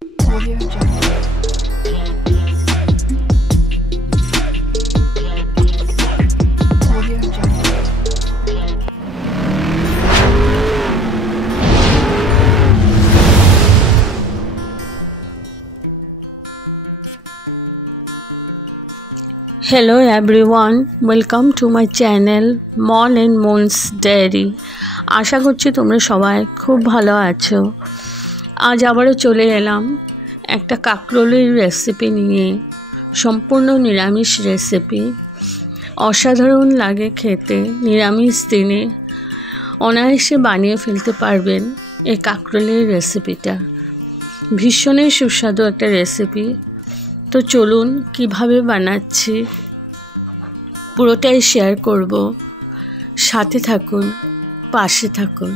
Audio Jungle. Audio Jungle. Hello everyone, welcome to my channel Mall and Moon's Diary. আশা করছি তোমরা সবাই খুব ভালো আছো। আজ আবারও চলে এলাম একটা কাঁকরোলের রেসিপি নিয়ে। সম্পূর্ণ নিরামিষ রেসিপি, অসাধারণ লাগে খেতে। নিরামিষ দিনে অনায়াসে বানিয়ে ফেলতে পারবেন এই কাঁকরোলের রেসিপিটা। ভীষণই সুস্বাদু একটা রেসিপি। তো চলুন কিভাবে বানাচ্ছি পুরোটাই শেয়ার করব, সাথে থাকুন, পাশে থাকুন।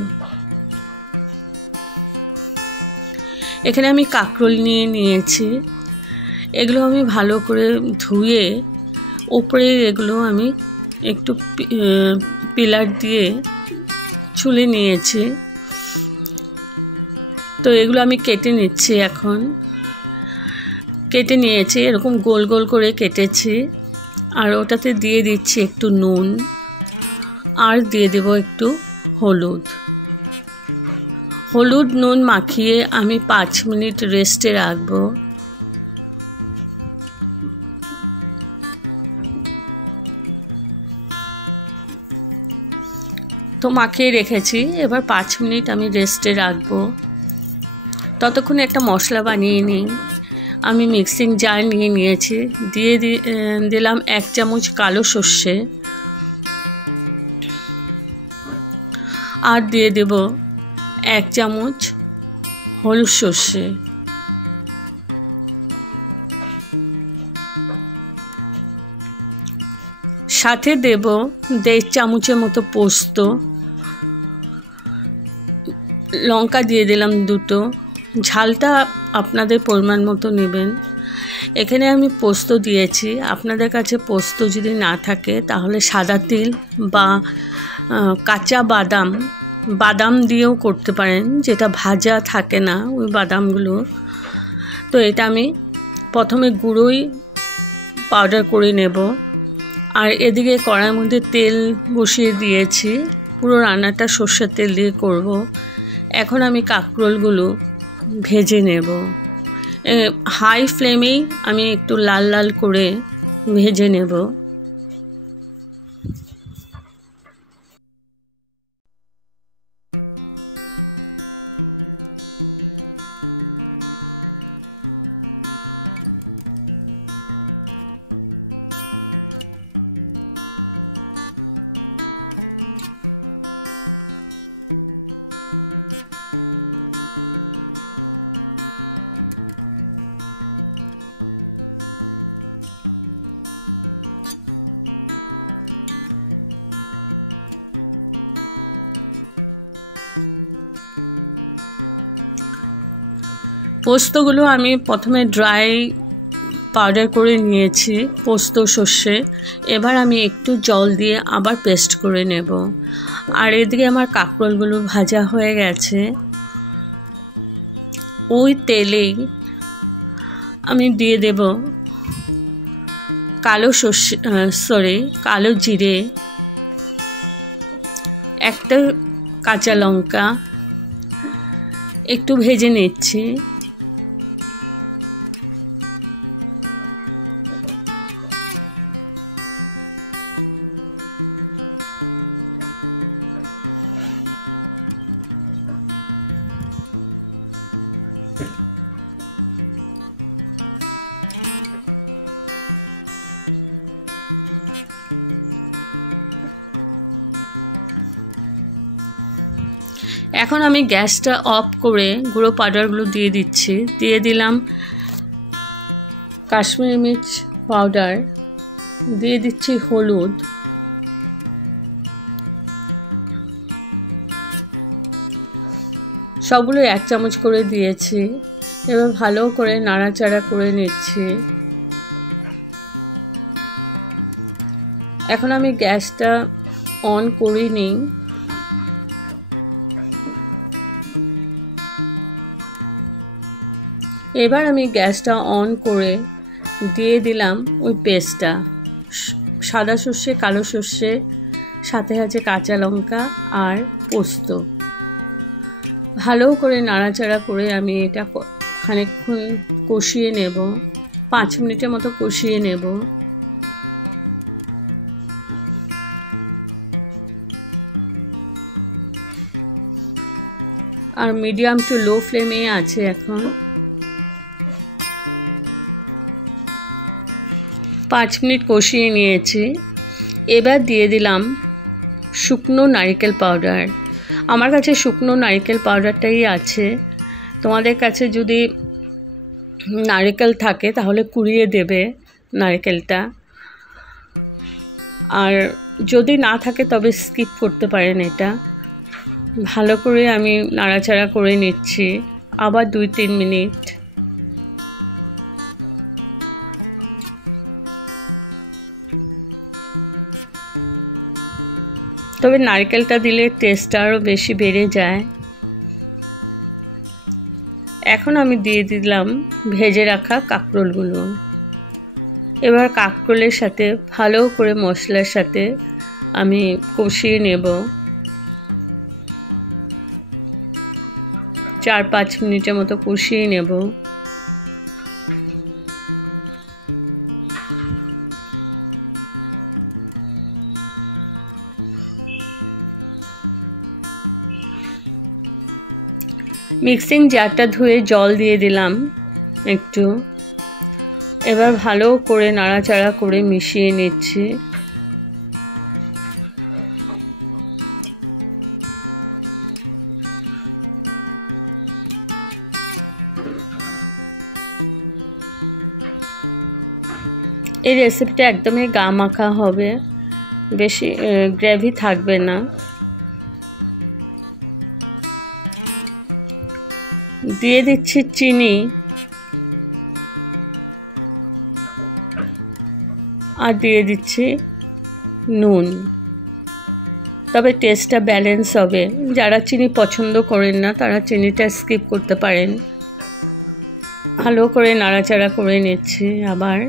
এখানে আমি কাঁকরোল নিয়েছি। এগুলো আমি ভালো করে ধুয়ে উপরে এগুলো আমি একটু পিলার দিয়ে ছুলে নিয়েছি। তো এগুলো আমি কেটে নিচ্ছি। এখন কেটে নিয়েছি, এরকম গোল গোল করে কেটেছি। আর ওটাতে দিয়ে দিচ্ছি একটু নুন, আর দিয়ে দেব একটু হলুদ নুন মাখিয়ে আমি 5 মিনিট রেস্টে রাখবো। তো মাখিয়ে রেখেছি, এবার 5 মিনিট আমি রেস্টে রাখবো। ততক্ষণে একটা মশলা বানিয়ে নিই। আমি মিক্সিং জার নিয়েছি, দিয়ে দিলাম 1 চামচ কালো সর্ষে, আর দিয়ে দেব 1 চামচ হলুদ সর্ষে। সাথে দেব 1.5 চামচের মতো পোস্ত। লঙ্কা দিয়ে দিলাম 2টো। ঝালটা আপনাদের পরিমাণ মতো নেবেন। এখানে আমি পোস্ত দিয়েছি। আপনাদের কাছে পোস্ত যদি না থাকে তাহলে সাদা তিল বা কাঁচা বাদাম দিয়েও করতে পারেন, যেটা ভাজা থাকে না ওই বাদামগুলো। তো এটা আমি প্রথমে গুঁড়োই পাউডার করে নেব। আর এদিকে কড়াইয়ের মধ্যে তেল বসিয়ে দিয়েছি। পুরো রান্নাটা সর্ষের তেল দিয়ে করব। এখন আমি কাঁকরোলগুলো ভেজে নেব। হাই ফ্লেমেই আমি একটু লাল লাল করে ভেজে নেব। পোস্তগুলো আমি প্রথমে ড্রাই পাউডার করে নিয়েছি, পোস্ত সর্ষে। এবার আমি একটু জল দিয়ে আবার পেস্ট করে নেব। আর এদিকে আমার কাঁকরোলগুলো ভাজা হয়ে গেছে। ওই তেলেই আমি দিয়ে দেব কালো জিরে, একটা কাঁচা লঙ্কা, একটু ভেজে নিচ্ছি। এখন আমি গ্যাসটা অফ করে গুঁড়ো পাউডারগুলো দিয়ে দিচ্ছি। দিয়ে দিলাম কাশ্মীরি মির্চ পাউডার, দিয়ে দিচ্ছি হলুদ, সবগুলো 1 চামচ করে দিয়েছি। এবার ভালো করে নাড়াচাড়া করে নিচ্ছি। এখন আমি গ্যাসটা অন করিনি। এবার আমি গ্যাসটা অন করে দিয়ে দিলাম ওই পেস্টটা, সাদা সর্ষে, কালো সর্ষে, সাথে আছে কাঁচা লঙ্কা আর পোস্ত। ভালো করে নাড়াচাড়া করে আমি এটা খানিকক্ষণ কষিয়ে নেব, 5 মিনিটের মতো কষিয়ে নেব। আর মিডিয়াম টু লো ফ্লেমে আছে এখন। 5 মিনিট কষিয়ে নিয়েছি। এবার দিয়ে দিলাম শুকনো নারকেল পাউডার। আমার কাছে শুকনো নারকেল পাউডারটাই আছে, তোমাদের কাছে যদি নারকেল থাকে তাহলে কুড়িয়ে দেবে নারকেলটা, আর যদি না থাকে তবে স্কিপ করতে পারেন এটা। ভালো করে আমি নাড়াচাড়া করে নিচ্ছি আবার 2-3 মিনিট। তবে নারকেলটা দিলে টেস্টটা আরও বেশি বেড়ে যায়। এখন আমি দিয়ে দিলাম ভেজে রাখা কাঁকরোলগুলো। এবার কাঁকরোলের সাথে ভালো করে মশলার সাথে আমি কষিয়ে নেব 4-5 মিনিটের মতো কষিয়ে নেব। মিক্সিং জারটা ধুয়ে জল দিয়ে দিলাম একটু। এবার ভালো করে নাড়াচাড়া করে মিশিয়ে নিচ্ছি। এই রেসিপিটা একদমই গা মাখা হবে, বেশি গ্রেভি থাকবে না। দিয়ে দিচ্ছি চিনি আর দিয়ে দিচ্ছি নুন, তবে টেস্টটা ব্যালেন্স হবে। যারা চিনি পছন্দ করেন না তারা চিনিটা স্কিপ করতে পারেন। ভালো করে নাড়াচাড়া করে নিচ্ছি আবার।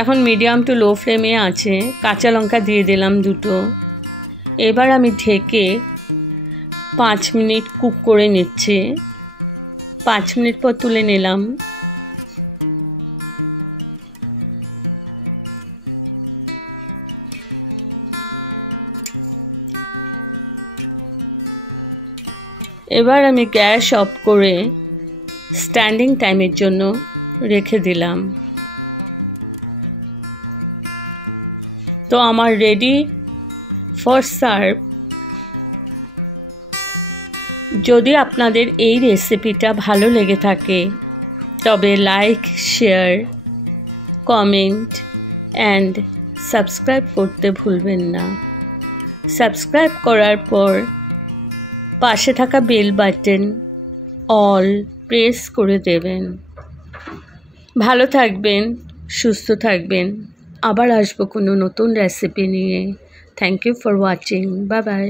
এখন মিডিয়াম টু লো ফ্লেমে আছে। কাঁচা লঙ্কা দিয়ে দিলাম 2টো। এবার আমি ঢেকে 5 মিনিট কুক করে নিচ্ছি। 5 মিনিট পর তুলে নিলাম। এবার আমি গ্যাস অফ করে স্ট্যান্ডিং টাইমের জন্য রেখে দিলাম। তো আমার রেডি ফর সার্ভ। যদি আপনাদের এই রেসিপিটা ভালো লেগে থাকে তবে like, share, comment and subscribe করতে ভুলবেন না। সাবস্ক্রাইব করার পর পাশে থাকা বেল বাটন অল প্রেস করে দেবেন। ভালো থাকবেন, সুস্থ থাকবেন। আবার আসবো কোনো নতুন রেসিপি নিয়ে। Thank you for watching. Bye by.